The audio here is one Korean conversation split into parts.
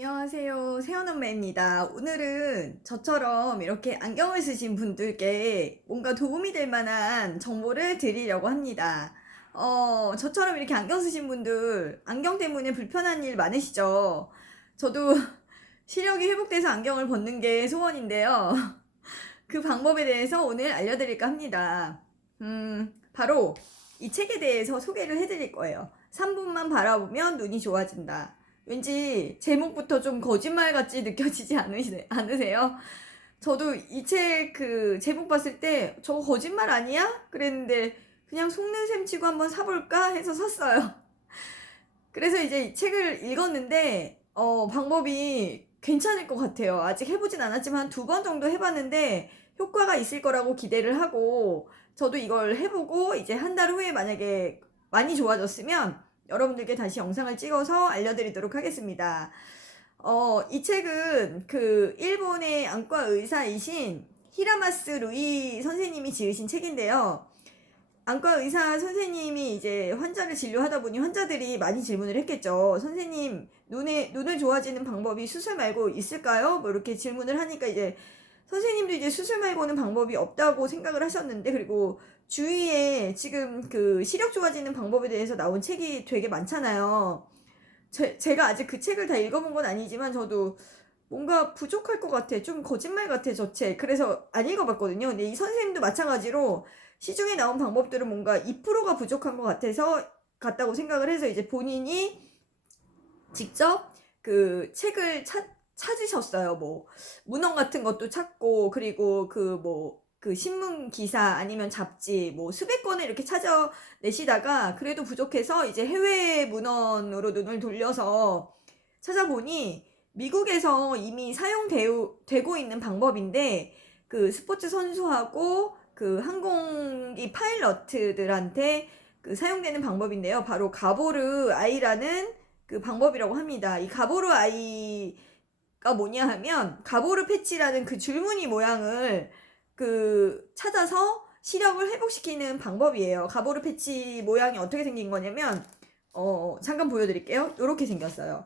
안녕하세요. 세연엄매입니다. 오늘은 저처럼 이렇게 안경을 쓰신 분들께 뭔가 도움이 될 만한 정보를 드리려고 합니다. 저처럼 이렇게 안경 쓰신 분들, 안경 때문에 불편한 일 많으시죠? 저도 시력이 회복돼서 안경을 벗는 게 소원인데요. 그 방법에 대해서 오늘 알려드릴까 합니다. 바로 이 책에 대해서 소개를 해드릴 거예요. 3분만 바라보면 눈이 좋아진다. 왠지 제목부터 좀 거짓말같이 느껴지지 않으세요? 저도 이 책 그 제목 봤을 때 저거 거짓말 아니야? 그랬는데 그냥 속는 셈 치고 한번 사볼까 해서 샀어요. 그래서 이제 이 책을 읽었는데 방법이 괜찮을 것 같아요. 아직 해보진 않았지만 2번 정도 해봤는데 효과가 있을 거라고 기대를 하고, 저도 이걸 해보고 이제 한 달 후에 만약에 많이 좋아졌으면 여러분들께 다시 영상을 찍어서 알려드리도록 하겠습니다. 이 책은 그 일본의 안과 의사이신 히라마스 루이 선생님이 지으신 책인데요. 안과 의사 선생님이 이제 환자를 진료하다 보니 환자들이 많이 질문을 했겠죠. 선생님, 눈을 좋아지는 방법이 수술 말고 있을까요? 뭐 이렇게 질문을 하니까 이제 선생님도 이제 수술 말고는 방법이 없다고 생각을 하셨는데, 그리고 주위에 지금 그 시력 좋아지는 방법에 대해서 나온 책이 되게 많잖아요. 제가 아직 그 책을 다 읽어본 건 아니지만 저도 뭔가 부족할 것 같아. 좀 거짓말 같아, 저 책. 그래서 안 읽어봤거든요. 근데 이 선생님도 마찬가지로 시중에 나온 방법들은 뭔가 2%가 부족한 것 같다고 생각을 해서 이제 본인이 직접 그 책을 찾으셨어요. 뭐 문헌 같은 것도 찾고, 그리고 그 신문 기사 아니면 잡지 뭐 수백 권을 이렇게 찾아내시다가 그래도 부족해서 이제 해외 문헌으로 눈을 돌려서 찾아보니 미국에서 이미 사용되고 있는 방법인데, 그 스포츠 선수하고 그 항공기 파일럿들한테 그 사용되는 방법인데요. 바로 가보르 아이라는 그 방법이라고 합니다. 이 가보르 아이가 뭐냐 하면 가보르 패치라는 그 줄무늬 모양을 그 찾아서 시력을 회복시키는 방법이에요. 가보르 패치 모양이 어떻게 생긴 거냐면 잠깐 보여드릴게요. 이렇게 생겼어요.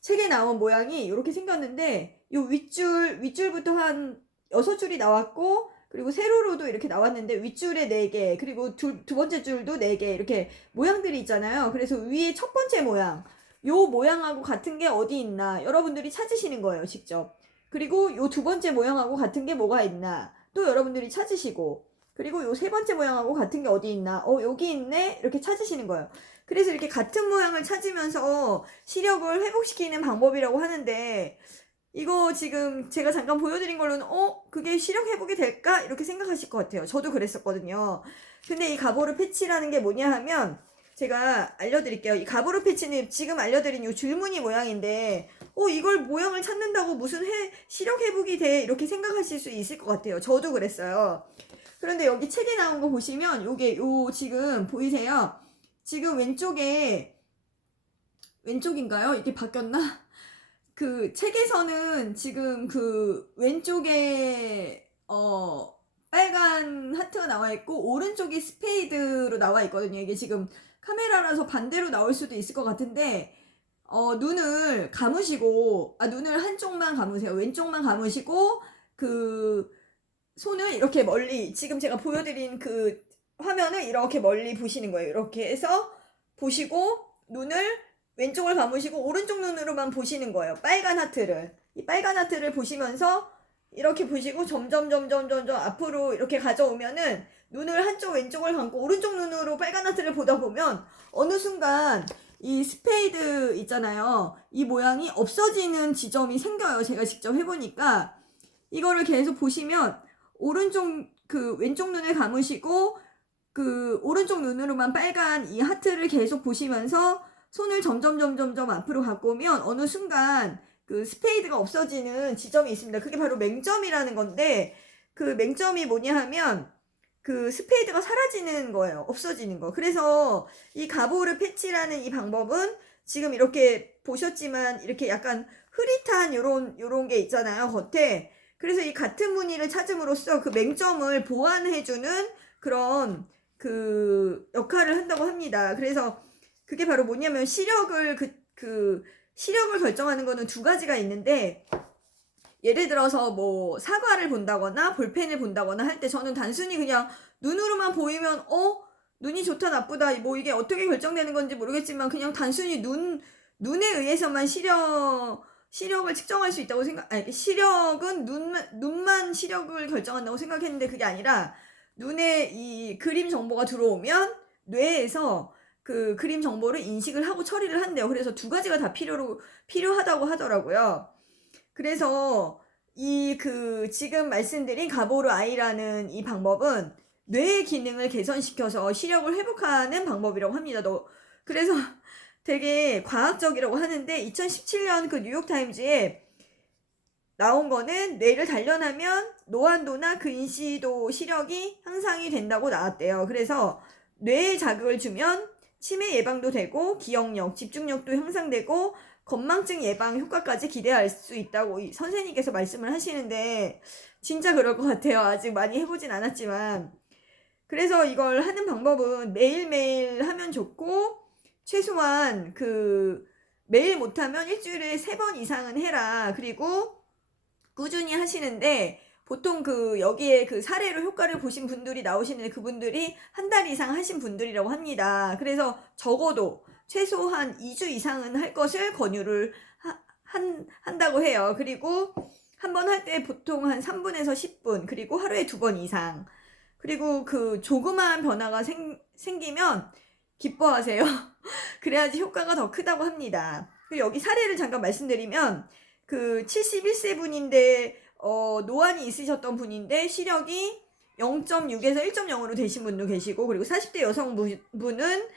책에 나온 모양이 이렇게 생겼는데, 요 윗줄부터 한 6줄이 나왔고, 그리고 세로로도 이렇게 나왔는데 윗줄에 4개, 그리고 두 번째 줄도 4개, 이렇게 모양들이 있잖아요. 그래서 위에 첫 번째 모양, 요 모양하고 같은 게 어디 있나 여러분들이 찾으시는 거예요, 직접. 그리고 요 2번째 모양하고 같은 게 뭐가 있나 또 여러분들이 찾으시고, 그리고 요 3번째 모양하고 같은 게 어디 있나, 여기 있네, 이렇게 찾으시는 거예요. 그래서 이렇게 같은 모양을 찾으면서 시력을 회복시키는 방법이라고 하는데, 이거 지금 제가 잠깐 보여드린 걸로는 그게 시력 회복이 될까? 이렇게 생각하실 것 같아요. 저도 그랬었거든요. 근데 이 가보르 패치라는 게 뭐냐 하면 제가 알려드릴게요. 이 가보르 패치는 지금 알려드린 이 줄무늬 모양인데, 이걸 모양을 찾는다고 무슨 시력 회복이 돼? 이렇게 생각하실 수 있을 것 같아요. 저도 그랬어요. 그런데 여기 책에 나온 거 보시면 요게 지금 보이세요? 지금 왼쪽인가요? 이게 바뀌었나? 그 책에서는 지금 그 왼쪽에 빨간 하트가 나와 있고 오른쪽이 스페이드로 나와 있거든요. 이게 지금 카메라라서 반대로 나올 수도 있을 것 같은데, 눈을 감으시고, 눈을 한쪽만 감으세요. 왼쪽만 감으시고 그 손을 이렇게 멀리, 지금 제가 보여드린 그 화면을 이렇게 멀리 보시는 거예요. 이렇게 해서 보시고 눈을 왼쪽을 감으시고 오른쪽 눈으로만 보시는 거예요. 빨간 하트를. 이 빨간 하트를 보시면서 이렇게 보시고 점점 앞으로 이렇게 가져오면은 눈을 한쪽 왼쪽을 감고 오른쪽 눈으로 빨간 하트를 보다 보면 어느 순간 이 스페이드 있잖아요. 이 모양이 없어지는 지점이 생겨요. 제가 직접 해보니까. 이거를 계속 보시면 왼쪽 눈을 감으시고 그 오른쪽 눈으로만 빨간 이 하트를 계속 보시면서 손을 점점 앞으로 갖고 오면 어느 순간 그 스페이드가 없어지는 지점이 있습니다. 그게 바로 맹점이라는 건데, 그 맹점이 뭐냐 하면 그 스페이드가 사라지는 거예요. 없어지는 거. 그래서 이 가보르 패치라는 이 방법은 지금 이렇게 보셨지만 이렇게 약간 흐릿한 요런 게 있잖아요, 겉에. 그래서 이 같은 무늬를 찾음으로써 그 맹점을 보완해주는 그런 그 역할을 한다고 합니다. 그래서 그게 바로 뭐냐면 시력을 시력을 결정하는 거는 두 가지가 있는데, 예를 들어서 뭐 사과를 본다거나 볼펜을 본다거나 할 때 저는 단순히 그냥 눈으로만 보이면 눈이 좋다 나쁘다 뭐 이게 어떻게 결정되는 건지 모르겠지만 그냥 단순히 눈에 의해서만 시력을 측정할 수 있다고 아니 시력은 눈만 시력을 결정한다고 생각했는데, 그게 아니라 눈에 이 그림 정보가 들어오면 뇌에서 그 그림 정보를 인식을 하고 처리를 한대요. 그래서 두 가지가 다 필요하다고 하더라고요. 그래서 지금 말씀드린 가보르 아이라는 이 방법은 뇌의 기능을 개선시켜서 시력을 회복하는 방법이라고 합니다. 그래서 되게 과학적이라고 하는데 2017년 그 뉴욕타임즈에 나온 거는 뇌를 단련하면 노안도나 근시도 시력이 향상이 된다고 나왔대요. 그래서 뇌에 자극을 주면 치매 예방도 되고 기억력, 집중력도 향상되고 건망증 예방 효과까지 기대할 수 있다고 선생님께서 말씀을 하시는데 진짜 그럴 것 같아요. 아직 많이 해보진 않았지만. 그래서 이걸 하는 방법은 매일매일 하면 좋고, 최소한 매일 못하면 일주일에 3번 이상은 해라. 그리고 꾸준히 하시는데, 보통 여기에 사례로 효과를 보신 분들이 나오시는데 그분들이 한 달 이상 하신 분들이라고 합니다. 그래서 적어도 최소한 2주 이상은 할 것을 권유를 한다고 해요. 그리고 한 번 할 때 보통 한 3분에서 10분, 그리고 하루에 2번 이상. 그리고 조그마한 변화가 생기면 기뻐하세요. 그래야지 효과가 더 크다고 합니다. 그리고 여기 사례를 잠깐 말씀드리면 71세 분인데 노안이 있으셨던 분인데 시력이 0.6에서 1.0으로 되신 분도 계시고, 그리고 40대 여성분은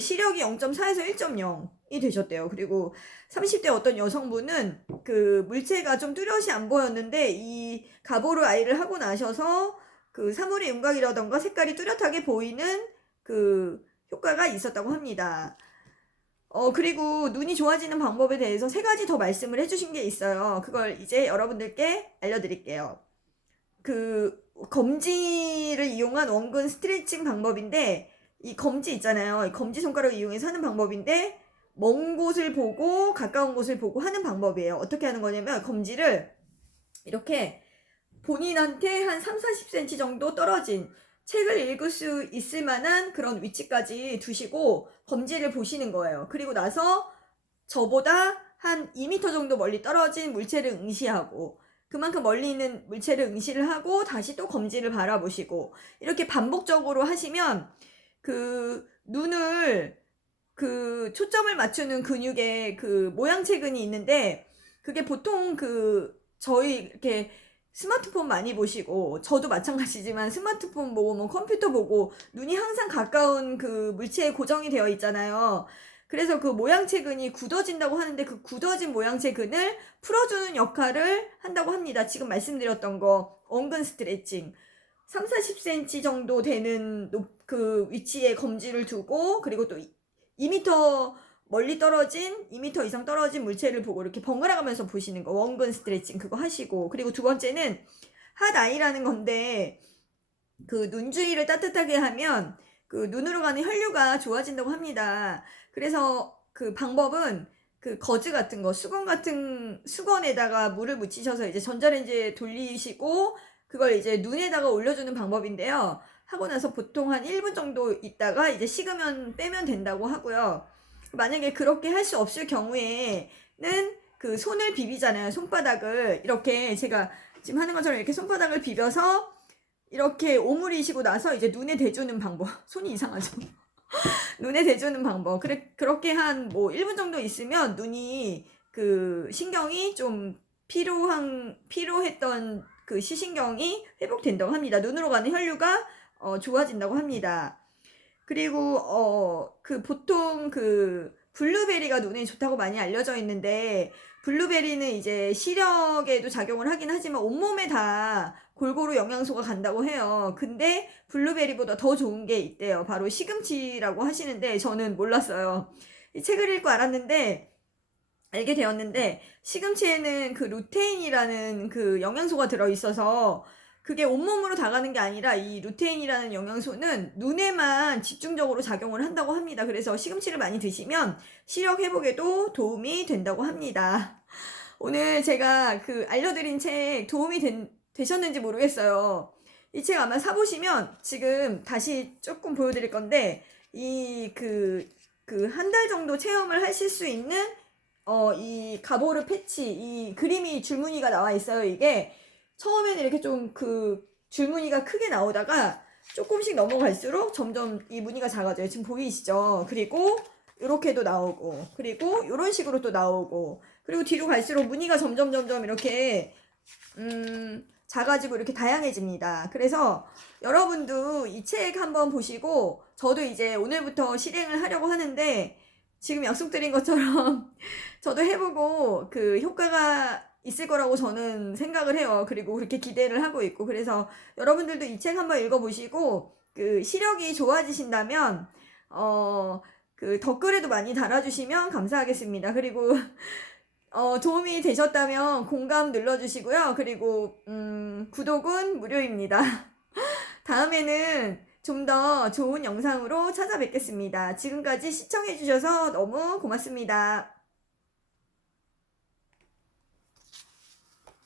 시력이 0.4에서 1.0이 되셨대요. 그리고 30대 어떤 여성분은 물체가 좀 뚜렷이 안 보였는데 이 가보르 아이를 하고 나셔서 사물의 윤곽이라던가 색깔이 뚜렷하게 보이는 효과가 있었다고 합니다. 그리고 눈이 좋아지는 방법에 대해서 3가지 더 말씀을 해주신 게 있어요. 그걸 이제 여러분들께 알려드릴게요. 검지를 이용한 원근 스트레칭 방법인데, 이 검지 있잖아요. 이 검지 손가락을 이용해서 하는 방법인데, 먼 곳을 보고 가까운 곳을 보고 하는 방법이에요. 어떻게 하는 거냐면, 검지를 이렇게 본인한테 한 30-40cm 정도 떨어진 책을 읽을 수 있을 만한 그런 위치까지 두시고 검지를 보시는 거예요. 그리고 나서 저보다 한 2m 정도 멀리 떨어진 물체를 응시하고, 그만큼 멀리 있는 물체를 응시를 하고 다시 또 검지를 바라보시고, 이렇게 반복적으로 하시면 눈을 초점을 맞추는 근육에 모양체근이 있는데, 그게 보통 저희 이렇게 스마트폰 많이 보시고, 저도 마찬가지지만 스마트폰 보고 뭐 컴퓨터 보고 눈이 항상 가까운 물체에 고정이 되어 있잖아요. 그래서 모양체근이 굳어진다고 하는데 굳어진 모양체근을 풀어주는 역할을 한다고 합니다. 지금 말씀드렸던 거 원근 스트레칭 30-40cm 정도 되는 위치에 검지를 두고, 그리고 또 2m 멀리 떨어진 2m 이상 떨어진 물체를 보고 이렇게 번갈아 가면서 보시는 거, 원근 스트레칭 그거 하시고, 그리고 두 번째는 핫아이라는 건데 눈 주위를 따뜻하게 하면 눈으로 가는 혈류가 좋아진다고 합니다. 그래서 방법은 거즈 같은 거, 수건에다가 물을 묻히셔서 이제 전자레인지에 돌리시고 그걸 이제 눈에다가 올려주는 방법인데요. 하고 나서 보통 한 1분 정도 있다가 이제 식으면 빼면 된다고 하고요. 만약에 그렇게 할 수 없을 경우에는 손을 비비잖아요. 손바닥을 이렇게 제가 지금 하는 것처럼 이렇게 손바닥을 비벼서 이렇게 오므리시고 나서 이제 눈에 대주는 방법. 손이 이상하죠? 눈에 대주는 방법. 그렇게 한 1분 정도 있으면 눈이 신경이 좀 피로했던 시신경이 회복된다고 합니다. 눈으로 가는 혈류가 좋아진다고 합니다. 그리고 보통 블루베리가 눈에 좋다고 많이 알려져 있는데, 블루베리는 이제 시력에도 작용을 하긴 하지만 온몸에 다 골고루 영양소가 간다고 해요. 근데 블루베리보다 더 좋은 게 있대요. 바로 시금치라고 하시는데 저는 몰랐어요. 이 책을 읽고 알게 되었는데, 시금치에는 루테인이라는 영양소가 들어있어서 그게 온몸으로 다 가는 게 아니라 이 루테인이라는 영양소는 눈에만 집중적으로 작용을 한다고 합니다. 그래서 시금치를 많이 드시면 시력 회복에도 도움이 된다고 합니다. 오늘 제가 그 알려드린 책 도움이 되셨는지 모르겠어요. 이 책 아마 사보시면 지금 다시 조금 보여드릴 건데 이 한 달 정도 체험을 하실 수 있는 이 가보르 패치 이 그림이 줄무늬가 나와 있어요. 이게 처음에는 이렇게 좀 줄무늬가 크게 나오다가 조금씩 넘어갈수록 점점 이 무늬가 작아져요. 지금 보이시죠? 그리고 이렇게도 나오고 그리고 이런 식으로 또 나오고 그리고 뒤로 갈수록 무늬가 점점 이렇게 작아지고 이렇게 다양해집니다. 그래서 여러분도 이 책 한번 보시고 저도 이제 오늘부터 실행을 하려고 하는데 지금 약속드린 것처럼 저도 해보고 그 효과가 있을 거라고 저는 생각을 해요. 그리고 그렇게 기대를 하고 있고 그래서 여러분들도 이 책 한번 읽어보시고 그 시력이 좋아지신다면 그 댓글에도 많이 달아주시면 감사하겠습니다. 그리고 도움이 되셨다면 공감 눌러주시고요. 그리고 구독은 무료입니다. 다음에는 좀 더 좋은 영상으로 찾아뵙겠습니다. 지금까지 시청해주셔서 너무 고맙습니다.